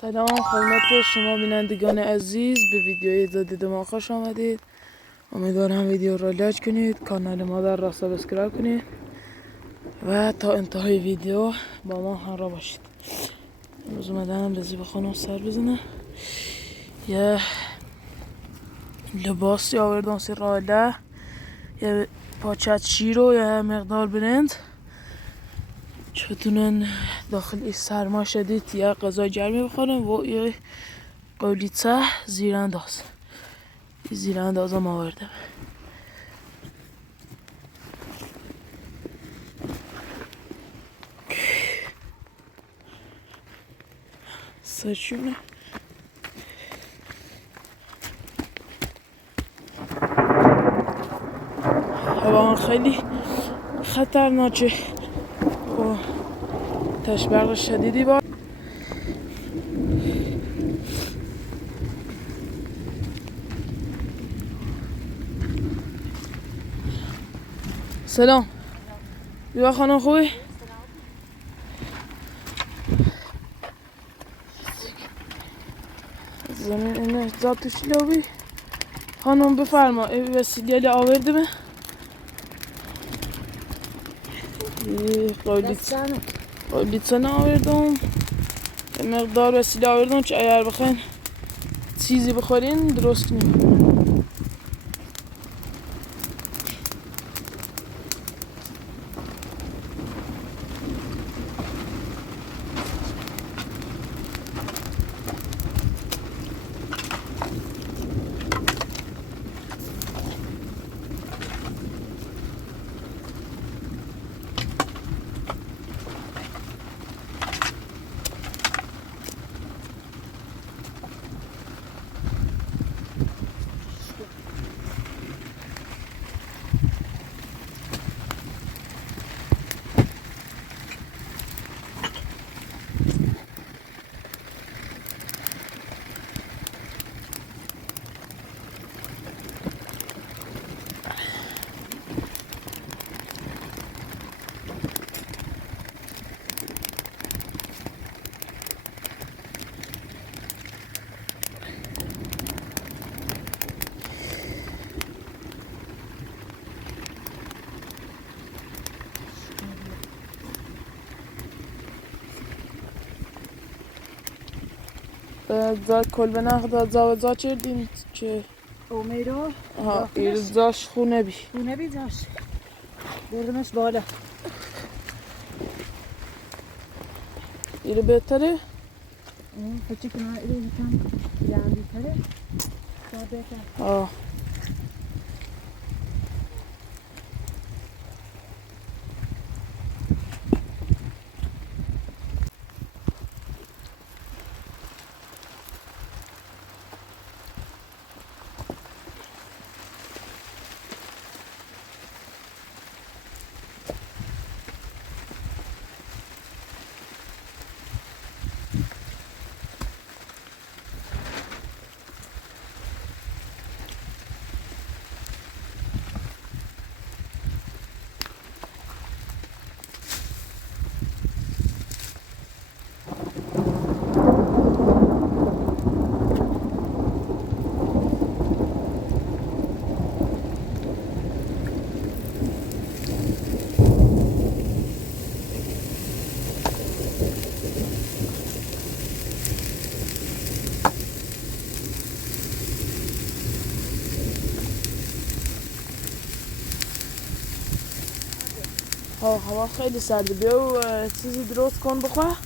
سلام خدمت شما بینندگان عزیز، به ویدیوی جدید ما خوش آمدید. امیدوارم ویدیو را لایک کنید، کانال ما را سابسکرایب کنید و تا انتهای ویدیو با ما همراه باشید. امروز اومدم به زیبا خانم سر بزنم. یه لباسی آوردم سر راله، یه پاچت شیر و یه مقدار برنج. چطورن داخل این سرما شدید یه غذای گرمی بخورم و یه قولیچه زیرانداز. این زیرانداز هم آوردم. سرچونه هوا خیلی خطرناکه و تشبرق شدیدی با سلام بیوا خانم خوبی؟ زمین اینه زاد توش لابی خانم بفرما این وسیله آوردمه. قولیچه آوردم، یه مقدار وسیله آوردم که اگر بخواین چیزی بخورین درست کنیم. زاد کلبه نخدا زاوزا چردین که اومیرو ایرزاش خونه بی جاش بردمش بالا. ایره بهتره؟ فکر کنم ایره یکم گرمی تره تا بهتر. هوا خیلی سرده، بیا و چیزی درست کن بخواه.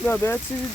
بیا چیزی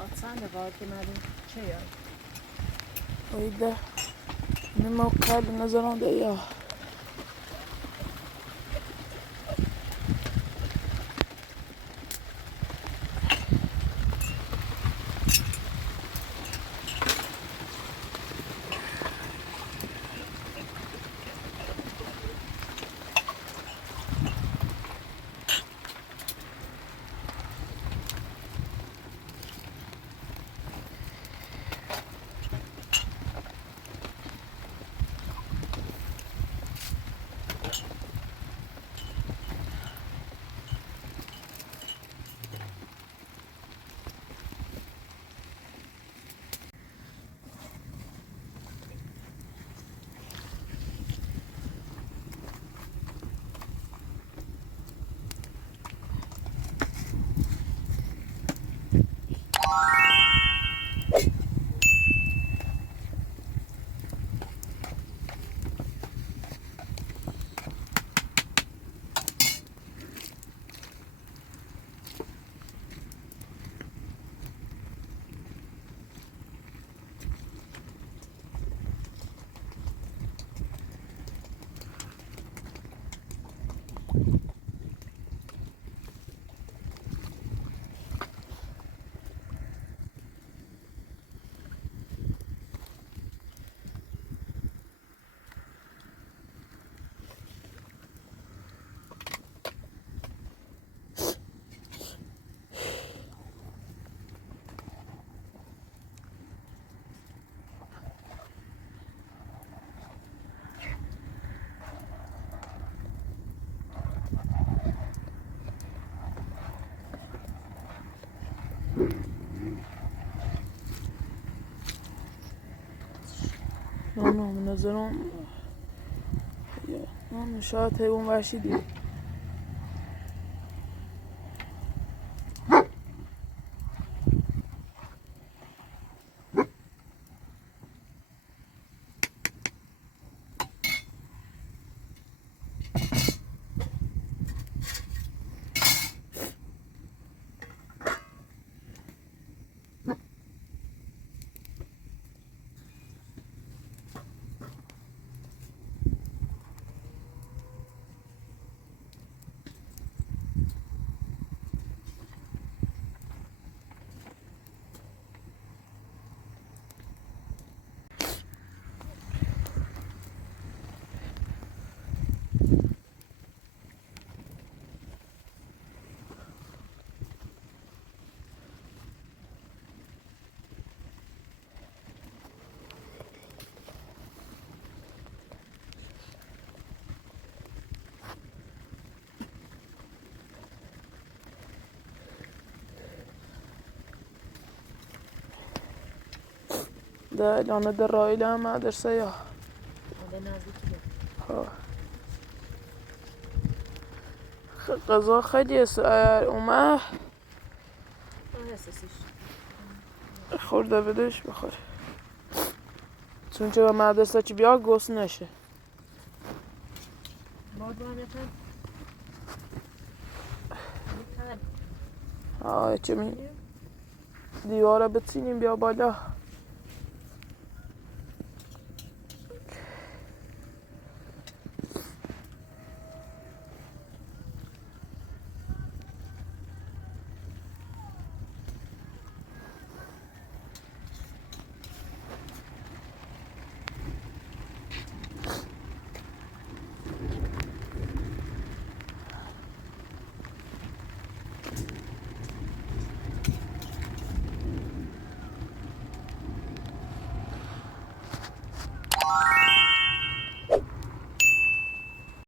خاطسنده وارد مدین چه یاد ويدا من موقع نظران ده يا أنا من نظران أنا شاید حیوان وحشی دید ده الان در رایل هم مدرسه یا غذا خیلی اومه خورده بدهش بخور چون چه به مدرسه چی بیا گوست نشه چه می دیواره بتینیم بیا بالا